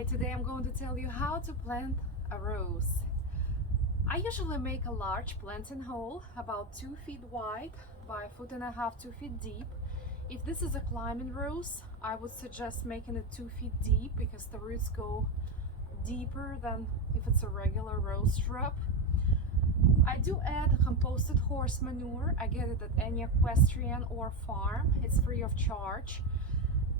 Hi, today I'm going to tell you how to plant a rose. I usually make a large planting hole about 2 feet wide by 1.5 feet, 2 feet deep. If this is a climbing rose, I would suggest making it 2 feet deep because the roots go deeper than if it's a regular rose shrub. I do add composted horse manure. I get it at any equestrian or farm. It's free of charge.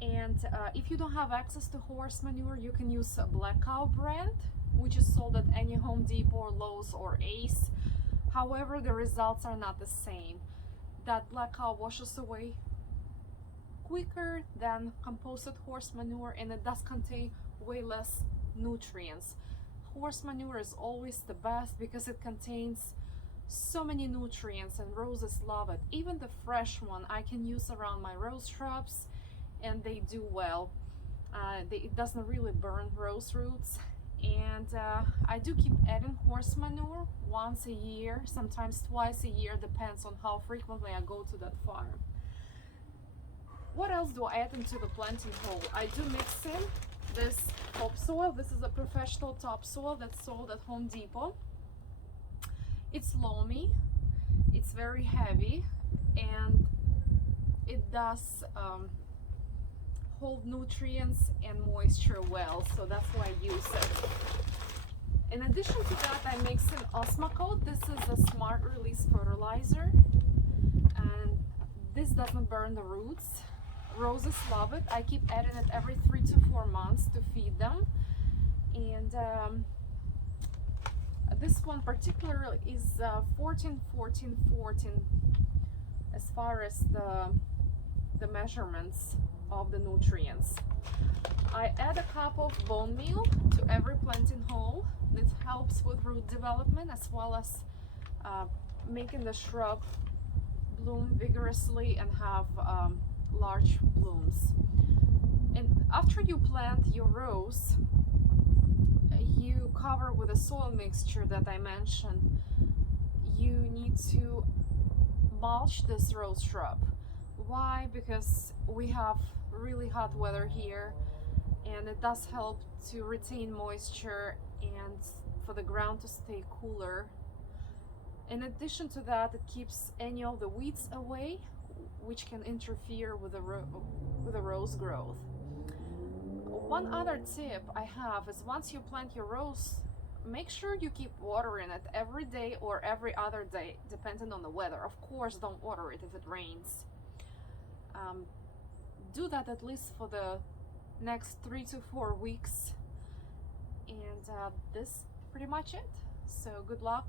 And if you don't have access to horse manure, you can use a Black Cow brand, which is sold at any Home Depot or Lowe's or Ace. However, the results are not the same. That Black Cow washes away quicker than composted horse manure, and it does contain way less nutrients. Horse manure is always the best because it contains so many nutrients and roses love it. Even the fresh one I can use around my rose shrubs and they do well. It doesn't really burn rose roots, and I do keep adding horse manure once a year, sometimes twice a year, depends on how frequently I go to that farm. What else do I add into the planting hole? I do mix in this topsoil. This is a professional topsoil that's sold at Home Depot. It's loamy, it's very heavy, and it does hold nutrients and moisture well, so that's why I use it. In addition to that, I mix in Osmocote. This is a smart release fertilizer, and this doesn't burn the roots. Roses love it. I keep adding it every 3 to 4 months to feed them. And this one particularly is 14 14 14 as far as the measurements of the nutrients. I add a cup of bone meal to every planting hole. This helps with root development as well as making the shrub bloom vigorously and have large blooms. And after you plant your rose, you cover with a soil mixture that I mentioned. You need to mulch this rose shrub. Why? Because we have really hot weather here, and it does help to retain moisture and for the ground to stay cooler. In addition to that, it keeps any of the weeds away, which can interfere with the rose growth. One other tip I have is once you plant your rose, make sure you keep watering it every day or every other day, depending on the weather. Of course, don't water it if it rains. Do that at least for the next 3 to 4 weeks, and this pretty much it. So good luck